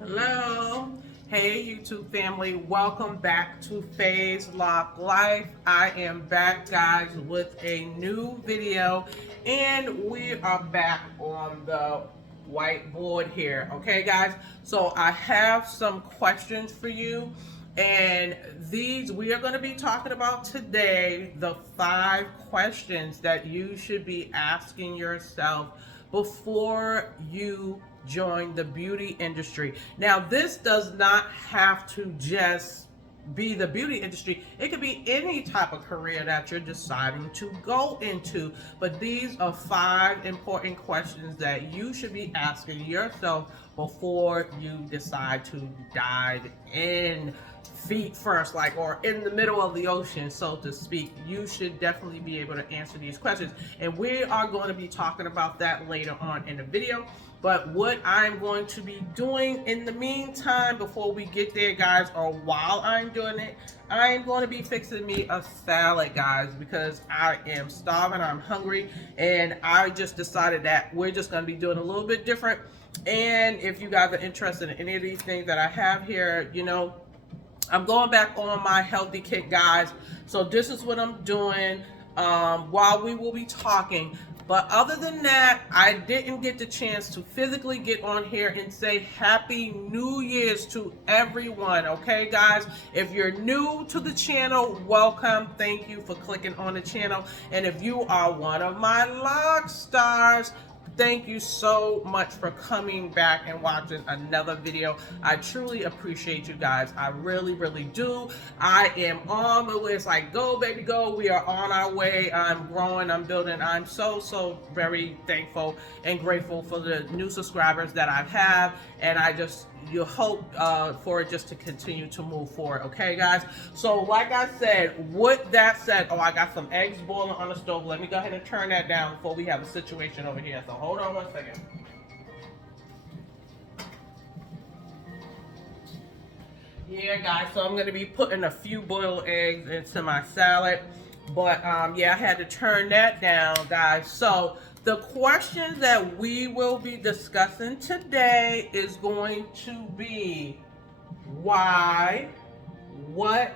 Hello. Hey YouTube family, welcome back to Phase Lock Life. I am back guys with a new video and we are back on the whiteboard here. Okay guys, so I have some questions for you and these we are going to be talking about today the 5 questions that you should be asking yourself before you join the beauty industry. Now, this does not have to just be the beauty industry. It could be any type of career that you're deciding to go into. But these are 5 important questions that you should be asking yourself before you decide to dive in feet first, like, or in the middle of the ocean, so to speak. You should definitely be able to answer these questions. And we are going to be talking about that later on in the video. But what I'm going to be doing in the meantime, before we get there, guys, or while I'm doing it, I am going to be fixing me a salad, guys, because I am starving, I'm hungry, and I just decided that we're just going to be doing a little bit different. And if you guys are interested in any of these things that I have here, I'm going back on my healthy kick, guys. So this is what I'm doing while we will be talking. But other than that, I didn't get the chance to physically get on here and say Happy New Year's to everyone. Okay, guys? If you're new to the channel, welcome. Thank you for clicking on the channel. And if you are one of my lock stars, thank you so much for coming back and watching another video. I truly appreciate you guys. I really, really do. I am on the list. Like, go, baby, go. We are on our way. I'm growing. I'm building. I'm so very thankful and grateful for the new subscribers that I have. And you hope for it just to continue to move forward. Okay, guys? So, like I said, with that said, I got some eggs boiling on the stove. Let me go ahead and turn that down before we have a situation over here. So, hold on 1 second. Yeah, guys, so I'm going to be putting a few boiled eggs into my salad. But, yeah, I had to turn that down, guys. So, the questions that we will be discussing today is going to be why, what,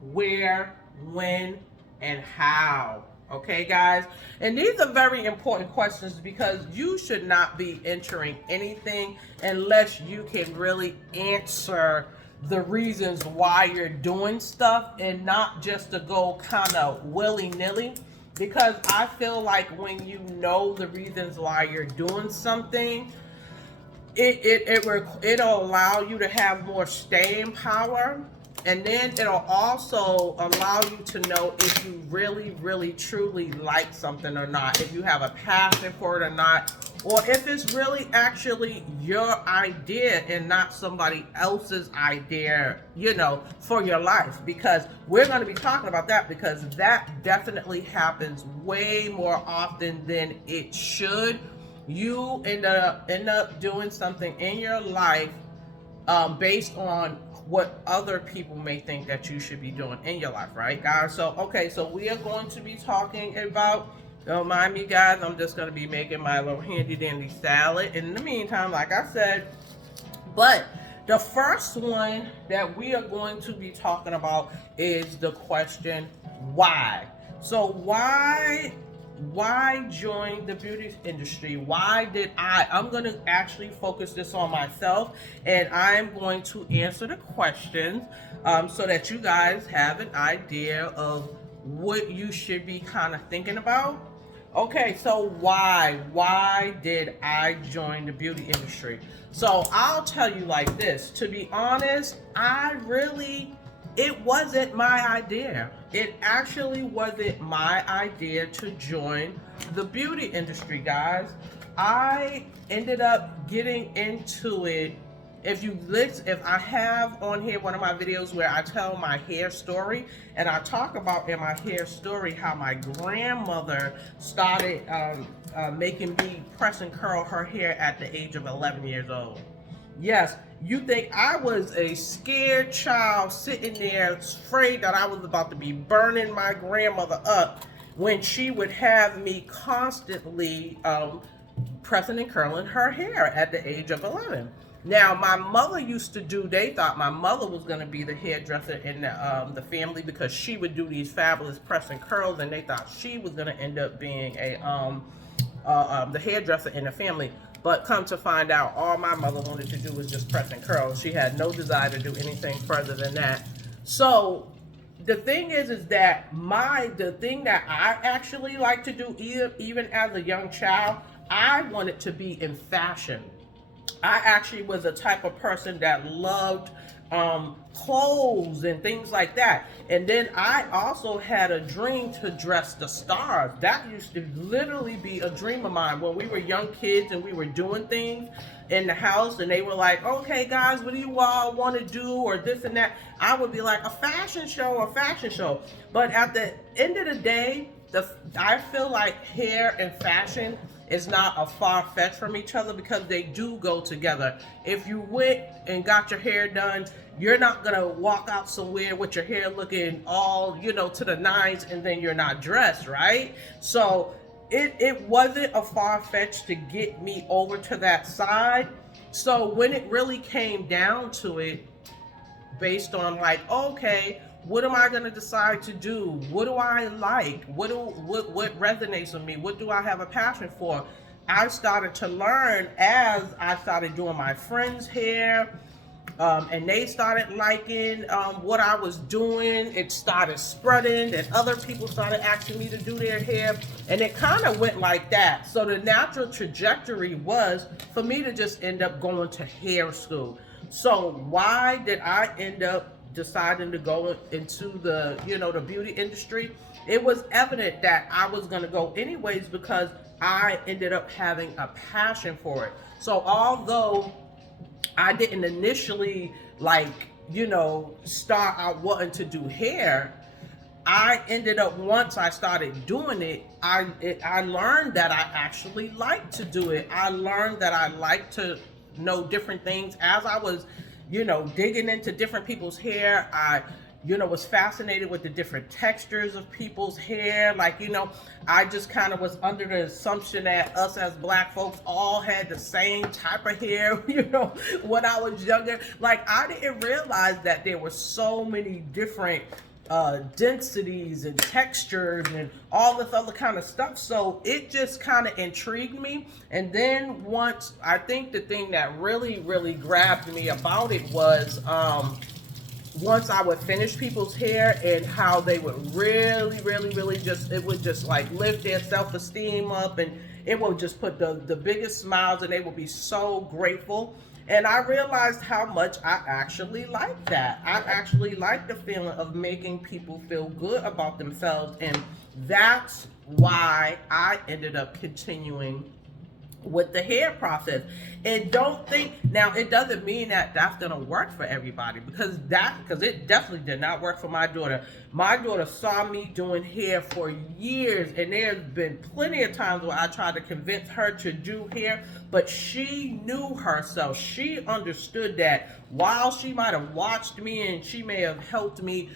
where, when, and how. Okay, guys? And these are very important questions because you should not be entering anything unless you can really answer the reasons why you're doing stuff and not just to go kind of willy-nilly. Because I feel like when you know the reasons why you're doing something, it'll allow you to have more staying power, and then it'll also allow you to know if you really truly like something or not, if you have a passion for it or not, or if it's really actually your idea and not somebody else's idea, for your life. Because we're going to be talking about that, because that definitely happens way more often than it should. You end up doing something in your life based on what other people may think that you should be doing in your life, right, guys? So, okay, so we are going to be talking about, don't mind me, guys, I'm just going to be making my little handy dandy salad in the meantime, like I said. But the first one that we are going to be talking about is the question, why? So why join the beauty industry? Why did I'm going to actually focus this on myself, and I'm going to answer the questions so that you guys have an idea of what you should be kind of thinking about. Okay, so why did I join the beauty industry? So I'll tell you like this, to be honest, it wasn't my idea. It actually wasn't my idea to join the beauty industry, guys. I ended up getting into it. If I have on here one of my videos where I tell my hair story, and I talk about in my hair story how my grandmother started making me press and curl her hair at the age of 11 years old. Yes, you think I was a scared child sitting there afraid that I was about to be burning my grandmother up when she would have me constantly pressing and curling her hair at the age of 11. Now, my mother used to do, they thought my mother was going to be the hairdresser in the family because she would do these fabulous press and curls, and they thought she was going to end up being the hairdresser in the family. But come to find out, all my mother wanted to do was just press and curl. She had no desire to do anything further than that. So the thing is that the thing that I actually like to do, even as a young child, I wanted to be in fashion. I actually was a type of person that loved clothes and things like that. And then I also had a dream to dress the stars. That used to literally be a dream of mine when we were young kids and we were doing things in the house and they were like, okay guys, what do you all want to do, or this and that. I would be like, a fashion show. But at the end of the day, I feel like hair and fashion is not a far fetch from each other because they do go together. If you went and got your hair done, you're not gonna walk out somewhere with your hair looking all, to the nines and then you're not dressed, right? So it wasn't a far fetch to get me over to that side. So when it really came down to it, based on like, okay, what am I going to decide to do? What do I like? What resonates with me? What do I have a passion for? I started to learn as I started doing my friends' hair, and they started liking what I was doing. It started spreading, and other people started asking me to do their hair, and it kind of went like that. So the natural trajectory was for me to just end up going to hair school. So why did I end up deciding to go into the the beauty industry? It was evident that I was going to go anyways because I ended up having a passion for it. So although I didn't initially start out wanting to do hair, I ended up, once I started doing it, I learned that I actually like to do it. I learned that I like to know different things. As I was digging into different people's hair, I was fascinated with the different textures of people's hair. I just kind of was under the assumption that us as Black folks all had the same type of hair, when I was younger. I didn't realize that there were so many different densities and textures and all this other kind of stuff. So it just kind of intrigued me. And then once, I think the thing that really, really grabbed me about it was once I would finish people's hair and how they would really, really, really it would just lift their self-esteem up, and it would just put the biggest smiles, and they would be so grateful. And I realized how much I actually like that. I actually like the feeling of making people feel good about themselves. And that's why I ended up continuing with the hair process. And don't think, now it doesn't mean that that's going to work for everybody, because it definitely did not work for my daughter. My daughter saw me doing hair for years, and there's been plenty of times where I tried to convince her to do hair, but she knew herself. She understood that while she might have watched me and she may have helped me,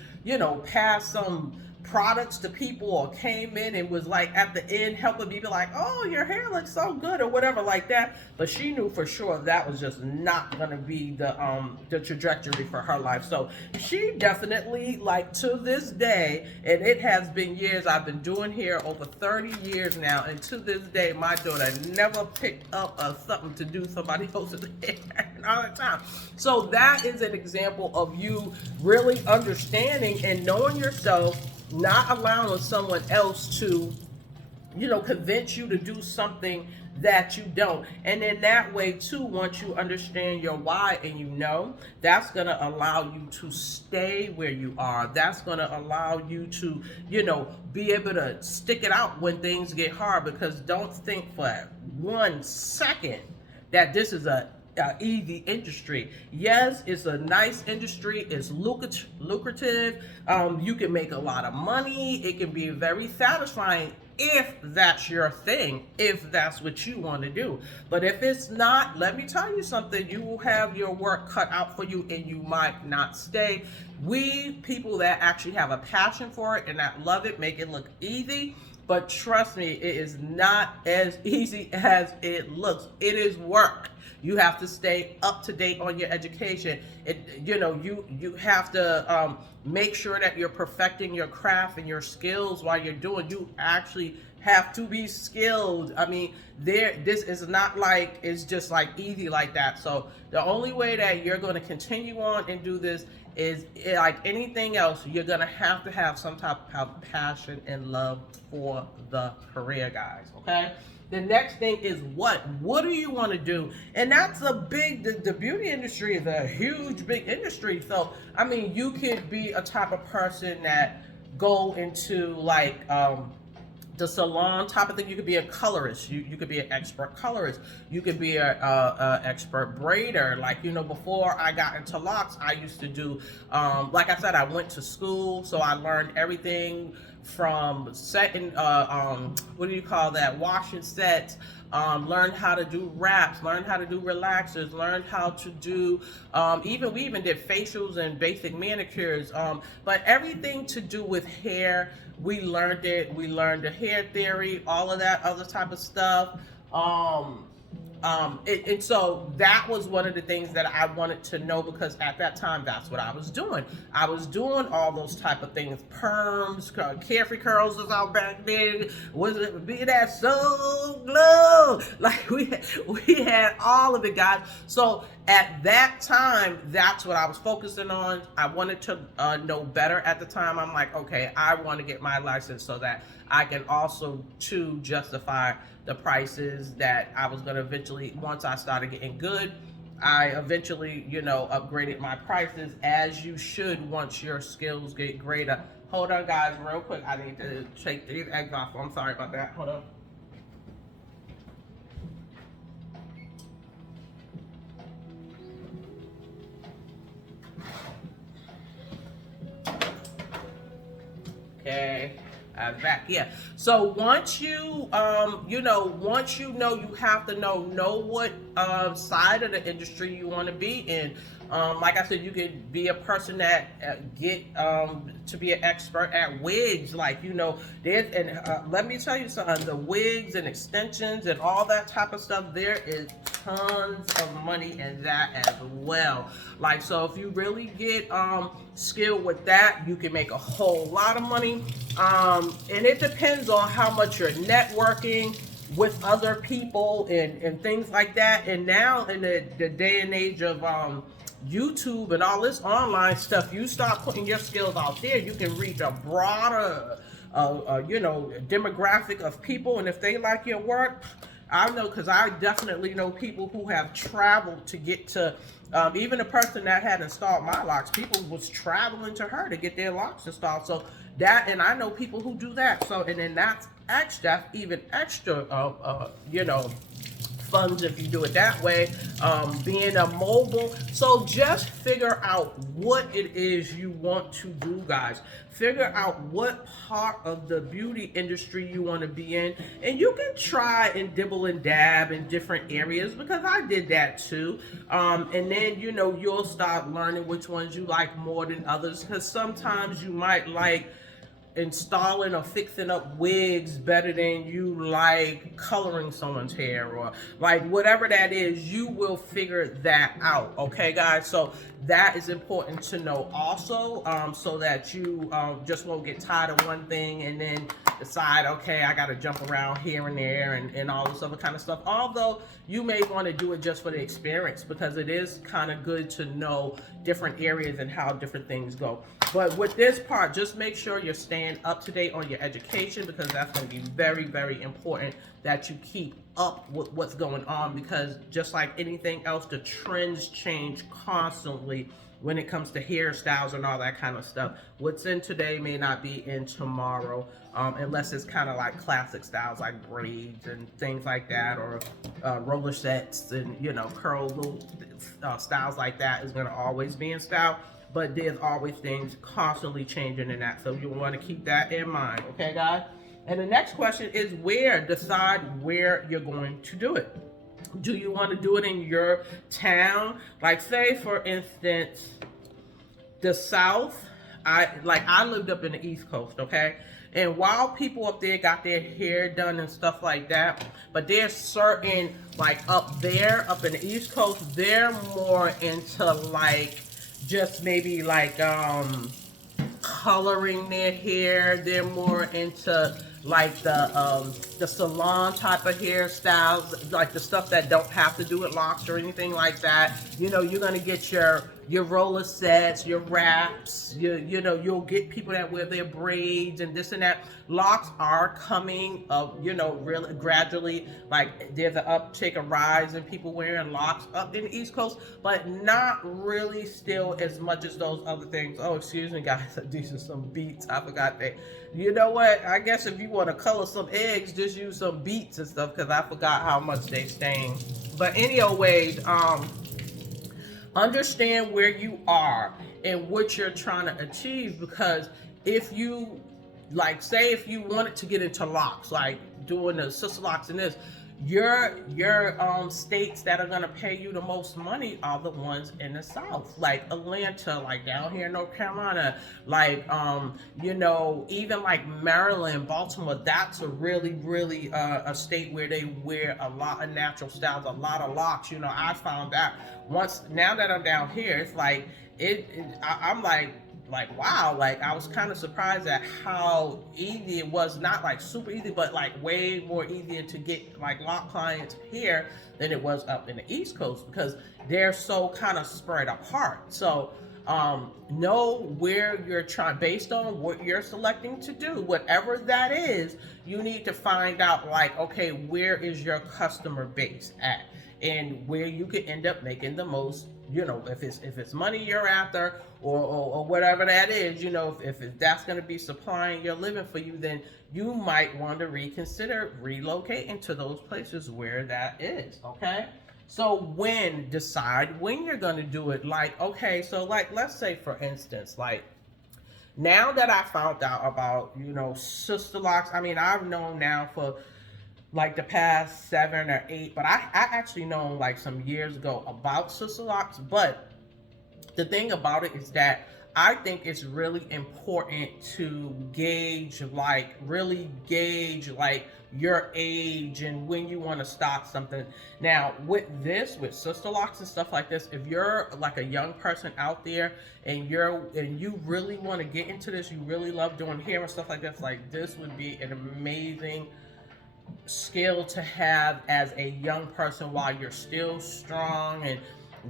pass some products to people, or came in and was at the end helping me be like, oh, your hair looks so good, or whatever like that. But she knew for sure that was just not gonna be the trajectory for her life. So she definitely, to this day, and it has been years, I've been doing hair over 30 years now, and to this day my daughter never picked up something to do somebody else's hair all the time. So that is an example of you really understanding and knowing yourself, not allowing someone else to, convince you to do something that you don't. And in that way too, once you understand your why and that's going to allow you to stay where you are. That's going to allow you to, be able to stick it out when things get hard, because don't think for 1 second that this is a easy industry. Yes, it's a nice industry. It's lucrative. You can make a lot of money. It can be very satisfying if that's your thing, if that's what you want to do. But if it's not, let me tell you something, you will have your work cut out for you, and you might not stay. We people that actually have a passion for it and that love it make it look easy. but trust me, it is not as easy as it looks. It is work. You have to stay up to date on your education. You have to make sure that you're perfecting your craft and your skills while you're doing. You actually have to be skilled. I mean, this is not like it's just like easy like that. So the only way that you're going to continue on and do this is, like anything else, you're going to have some type of passion and love for the career, guys. Okay. The next thing is what do you want to do? And that's a big, the beauty industry is a huge, big industry. So, I mean, you could be a type of person that go into like, the salon type of thing. You could be a colorist. You could be an expert colorist. You could be a expert braider. Like, before I got into locks, I used to do, like I said, I went to school, so I learned everything from setting, what do you call that? Washing sets. Learned how to do wraps, learned how to do relaxers, learned how to do, we even did facials and basic manicures, but everything to do with hair, we learned it. We learned the hair theory, all of that other type of stuff. And so that was one of the things that I wanted to know, because at that time, that's what I was doing. I was doing all those type of things, perms, carefree curls was out back then. Was it be that so glow? Like we had all of it, guys. So at that time, that's what I was focusing on. I wanted to know better at the time. I'm like, okay, I want to get my license so that I can also to justify the prices that I was going to eventually, once I started getting good, I eventually, upgraded my prices, as you should once your skills get greater. Hold on, guys, real quick. I need to take these eggs off. I'm sorry about that. Hold on. Okay. Back, yeah. So once you, once you have to know what side of the industry you want to be in. Like I said, you could be a person that get to be an expert at wigs. Like, there's, and let me tell you something, the wigs and extensions and all that type of stuff, there is tons of money in that as well. Like, so if you really get skilled with that, you can make a whole lot of money. And it depends on how much you're networking with other people and things like that. And now in the day and age of YouTube and all this online stuff, you start putting your skills out there, you can reach a broader demographic of people. And if they like your work, I know, because I definitely know people who have traveled to get to, even the person that had installed my locks, people was traveling to her to get their locks installed. So that, and I know people who do that. So, and then that's even extra, funds if you do it that way, being a mobile. So just figure out what it is you want to do, guys. Figure out what part of the beauty industry you want to be in, and you can try and dibble and dab in different areas, because I did that too. And then you'll start learning which ones you like more than others, because sometimes you might like installing or fixing up wigs better than you like coloring someone's hair, or like whatever that is, you will figure that out. Okay, guys, so that is important to know also, so that you just won't get tired of one thing and then decide, okay, I got to jump around here and there and all this other kind of stuff. Although you may want to do it just for the experience, because it is kind of good to know different areas and how different things go. But with this part, just make sure you're staying up to date on your education, because that's going to be very, very important that you keep up with what's going on, because just like anything else, the trends change constantly when it comes to hairstyles and all that kind of stuff. What's in today may not be in tomorrow, unless it's kind of like classic styles like braids and things like that, or roller sets and curl little styles like that is going to always be in style. But there's always things constantly changing in that, so you want to keep that in mind. Okay, guys? And the next question is decide where you're going to do it. Do you want to do it in your town? Like, say for instance, the South. I lived up in the East Coast, okay? And while people up there got their hair done and stuff like that, but there's certain, like up there, up in the East Coast, they're more into like just maybe like coloring their hair. They're more into like the salon type of hairstyles, like the stuff that don't have to do with locks or anything like that. You know, you're gonna get your roller sets, your wraps. You'll get people that wear their braids and this and that. Locks are coming up, really gradually. Like there's an uptick, a rise in people wearing locks up in the East Coast, but not really still as much as those other things. Oh, excuse me, guys. These are some beats. I forgot that. You know what? I guess if you want to color some eggs, just use some beets and stuff, because I forgot how much they stain. But anyways, understand where you are and what you're trying to achieve, because if you, like, say if you wanted to get into locks, like doing the sister locks and this, your states that are going to pay you the most money are the ones in the South, like Atlanta, like down here in North Carolina, like even like Maryland, Baltimore. That's a really a state where they wear a lot of natural styles, a lot of locks. I found out now that I'm down here, it's like I'm like wow, like I was kind of surprised at how easy it was. Not like super easy, but like way more easier to get like lock clients here than it was up in the East Coast, because they're so kind of spread apart. So know where you're trying, based on what you're selecting to do, whatever that is. You need to find out, like, okay, where is your customer base at, and where you can end up making the most. If it's money you're after, or whatever that is, if that's going to be supplying your living for you, then you might want to reconsider relocating to those places where that is. Okay. So decide when you're going to do it. Like, okay, so like, let's say for instance, like, now that I found out about, sister locks, I mean, I've known now for like the past 7 or 8, but I actually known like some years ago about sister locks. But the thing about it is that I think it's really important to really gauge like your age and when you want to start something. Now with sister locks and stuff like this, if you're like a young person out there and you really want to get into this, you really love doing hair and stuff like this, like this would be an amazing skill to have as a young person while you're still strong and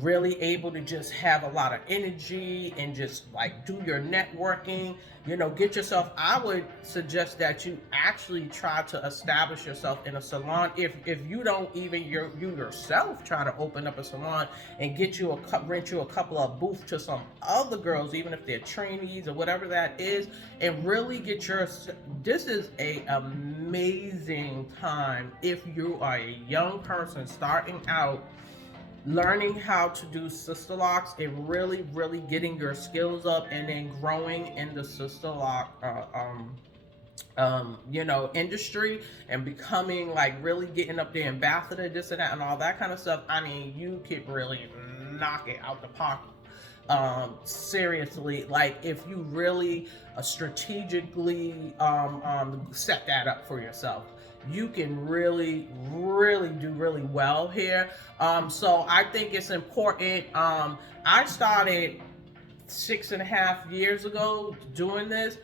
really able to just have a lot of energy and just like do your networking, get yourself. I would suggest that you actually try to establish yourself in a salon. If you don't even you yourself try to open up a salon and rent you a couple of booths to some other girls, even if they're trainees or whatever that is, and really this is a amazing time if you are a young person starting out, learning how to do sister locks and really getting your skills up, and then growing in the sister lock industry, and becoming like really getting up there, ambassador, this and that and all that kind of stuff. I mean, you could really knock it out the park. Seriously, like if you really strategically set that up for yourself, you can really do really well here. So I think it's important. I started 6.5 years ago doing this,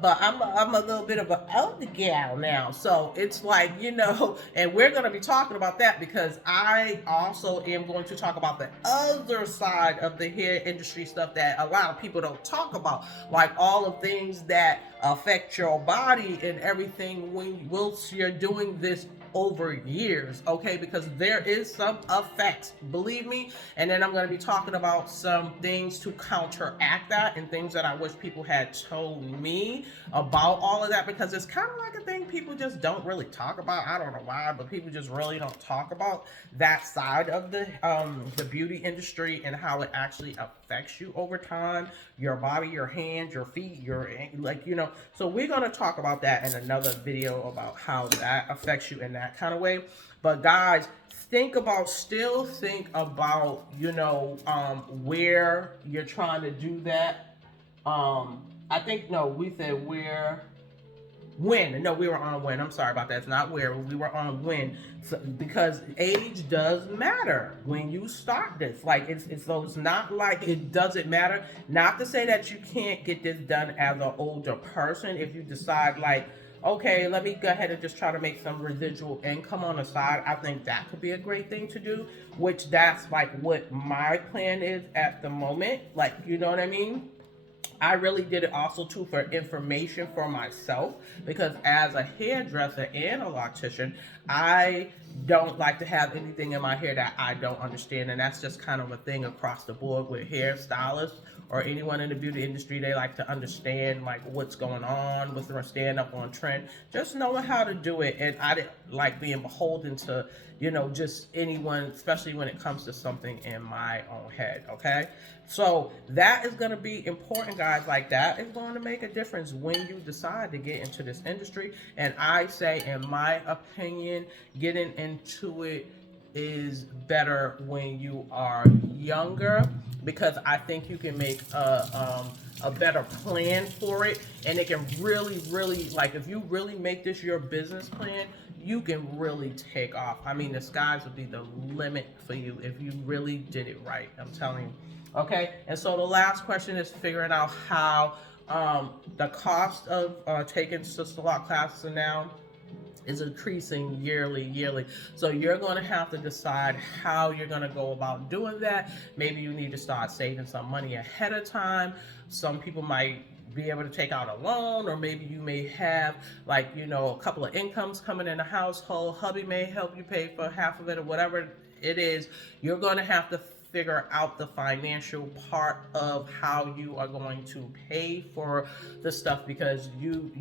but I'm a little bit of an older gal now, so it's like, and we're going to be talking about that, because I also am going to talk about the other side of the hair industry stuff that a lot of people don't talk about, like all of things that affect your body and everything whilst you're doing this over years, okay? Because there is some effects, believe me. And then I'm going to be talking about some things to counteract that, and things that I wish people had told me about all of that, because it's kind of like a thing people just don't really talk about. I don't know why, but people just really don't talk about that side of the beauty industry and how it actually affects you over time, your body, your hands, your feet, so we're going to talk about that in another video, about how that affects you in that kind of way. But guys, think about where you're trying to do that. I think, no, we said where When. No, we were on when. I'm sorry about that. It's not where. We were on when. So, because age does matter when you start this. Like, so it's not like it doesn't matter. Not to say that you can't get this done as an older person if you decide, like, okay, let me go ahead and just try to make some residual income on the side. I think that could be a great thing to do, which that's like what my plan is at the moment. Like, you know what I mean? I really did it also too for information for myself, because as a hairdresser and a loctician, I don't like to have anything in my hair that I don't understand. And that's just kind of a thing across the board with hairstylists or anyone in the beauty industry. They like to understand like what's going on, what's going to stand up on trend, just knowing how to do it. And I didn't like being beholden to, just anyone, especially when it comes to something in my own head. Okay. So that is going to be important, guys. Like, that is going to make a difference when you decide to get into this industry. And I say, in my opinion, getting into it is better when you are younger, because I think you can make a better plan for it, and it can really, like, if you really make this your business plan, you can really take off. I mean, the skies would be the limit for you if you really did it right. I'm telling you. Okay, and so the last question is figuring out how the cost of taking Sisterlock classes now is increasing yearly. So you're going to have to decide how you're going to go about doing that. Maybe you need to start saving some money ahead of time. Some people might be able to take out a loan, or maybe you may have, like, a couple of incomes coming in the household. Hubby may help you pay for half of it, or whatever it is. You're going to have to figure out the financial part of how you are going to pay for the stuff, because you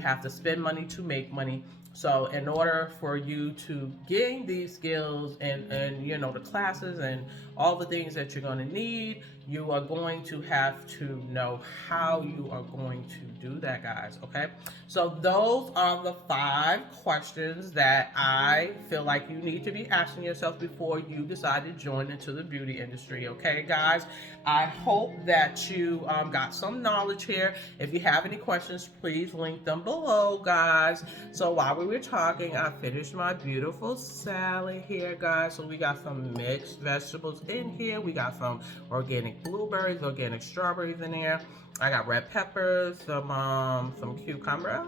have to spend money to make money. So in order for you to gain these skills and the classes and all the things that you're going to need, you are going to have to know how you are going to do that, guys. Okay, so those are the 5 questions that I feel like you need to be asking yourself before you decide to join into the beauty industry. Okay, guys, I hope that you got some knowledge here. If you have any questions, please link them below, guys. So while we were talking, I finished my beautiful salad here, guys. So we got some mixed vegetables in here. We got some organic blueberries, organic strawberries in there. I got red peppers, some cucumber,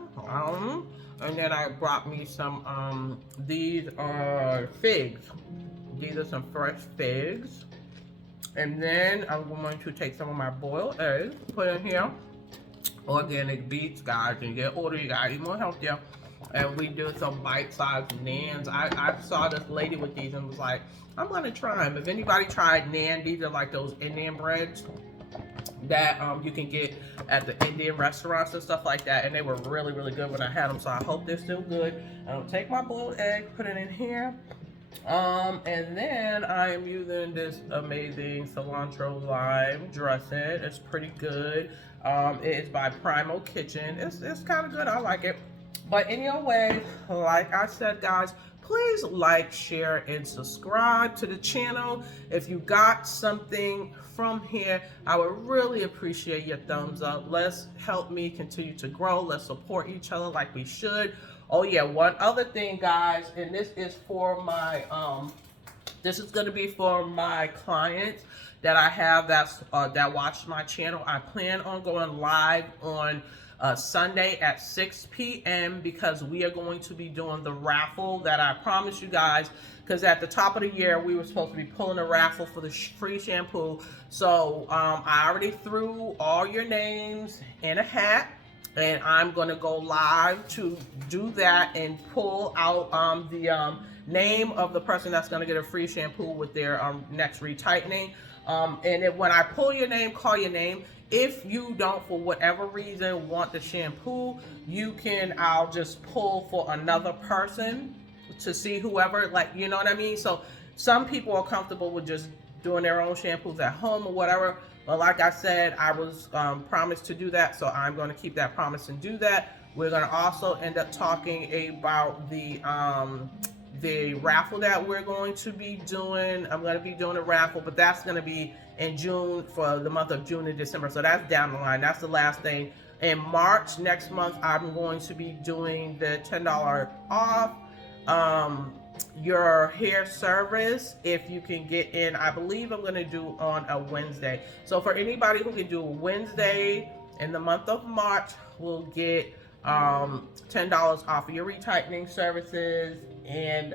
and then I brought me some these are figs. These are some fresh figs. And then I'm going to take some of my boiled eggs, put in here. Organic beets, guys. And you get older, you gotta eat more healthier. And we do some bite-sized naans. I saw this lady with these and was like, I'm gonna try them. If anybody tried naan, these are like those Indian breads that you can get at the Indian restaurants and stuff like that, and they were really good when I had them, so I hope they're still good. I'll take my boiled egg, put it in here, and then I am using this amazing cilantro lime dressing. It's pretty good. It is by Primal Kitchen. It's kind of good. I like it. But anyway, like I said, guys, please like, share, and subscribe to the channel. If you got something from here, I would really appreciate your thumbs up. Let's help me continue to grow. Let's support each other like we should. Oh yeah, one other thing, guys, and this is for my this is going to be for my clients that I have that watch my channel. I plan on going live on Sunday at 6 p.m. because we are going to be doing the raffle that I promised you guys, because at the top of the year we were supposed to be pulling a raffle for the free shampoo. So I already threw all your names in a hat, and I'm going to go live to do that and pull out the name of the person that's going to get a free shampoo with their next retightening. And when I pull your name, call your name. If you don't, for whatever reason, want the shampoo, I'll just pull for another person to see whoever, like, you know what I mean? So some people are comfortable with just doing their own shampoos at home or whatever. But like I said, I was promised to do that, so I'm going to keep that promise and do that. We're going to also end up talking about the raffle that we're going to be doing. I'm going to be doing a raffle, but that's going to be in June, for the month of June and December. So that's down the line. That's the last thing In March next month, I'm going to be doing the $10 off your hair service if you can get in. I believe I'm going to do on a Wednesday. So for anybody who can do a Wednesday in the month of March, we'll get $10 off of your retightening services. And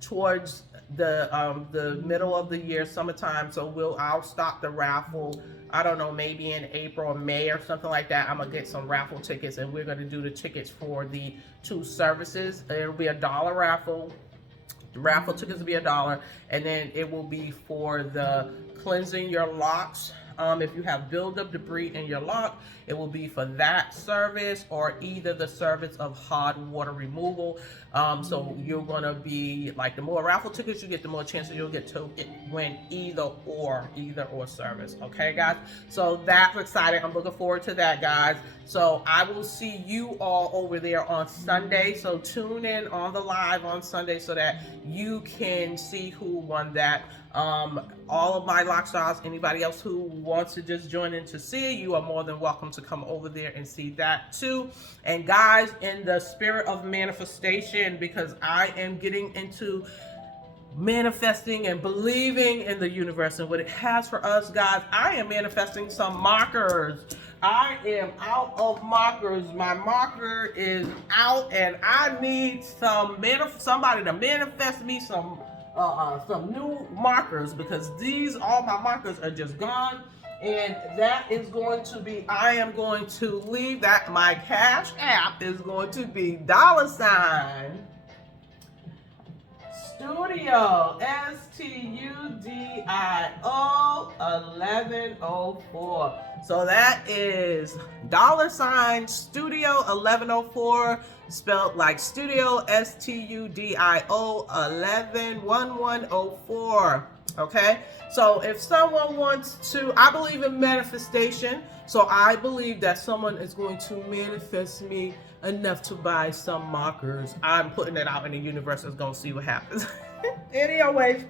towards the middle of the year, summertime, so I'll stop the raffle. I don't know, maybe in April or May or something like that. I'm gonna get some raffle tickets, and we're gonna do the tickets for the 2 services. It'll be $1 raffle. The raffle tickets will be $1, and then it will be for the cleansing your locks. If you have buildup debris in your lock, it will be for that service, or either the service of hard water removal. So you're gonna be like, the more raffle tickets you get, the more chances you'll get to win either or service. Okay, guys. So that's exciting. I'm looking forward to that, guys. So I will see you all over there on Sunday. So tune in on the live on Sunday so that you can see who won that. All of my lock stars, anybody else who wants to just join in to see it, you are more than welcome to come over there and see that too. And guys, in the spirit of manifestation, because I am getting into manifesting and believing in the universe and what it has for us, guys, I am manifesting some markers. I am out of markers. My marker is out, and I need somebody to manifest me some new markers, because all my markers are just gone. And that is going to be, I am going to leave that, my Cash App is going to be $ Studio, STUDIO 1104. So that is $ Studio 1104, spelled like Studio, STUDIO 1104. Okay, so if someone wants to, I believe in manifestation, so I believe that someone is going to manifest me enough to buy some markers. I'm putting it out in the universe. Is going to see what happens. Anyways,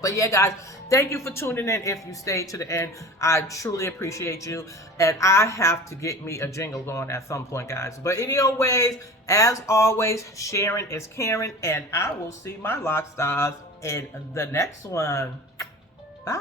but yeah, guys, thank you for tuning in. If you stayed to the end, I truly appreciate you. And I have to get me a jingle going at some point, guys. But anyways, as always, sharing is caring, and I will see my lock stars in the next one. Bye.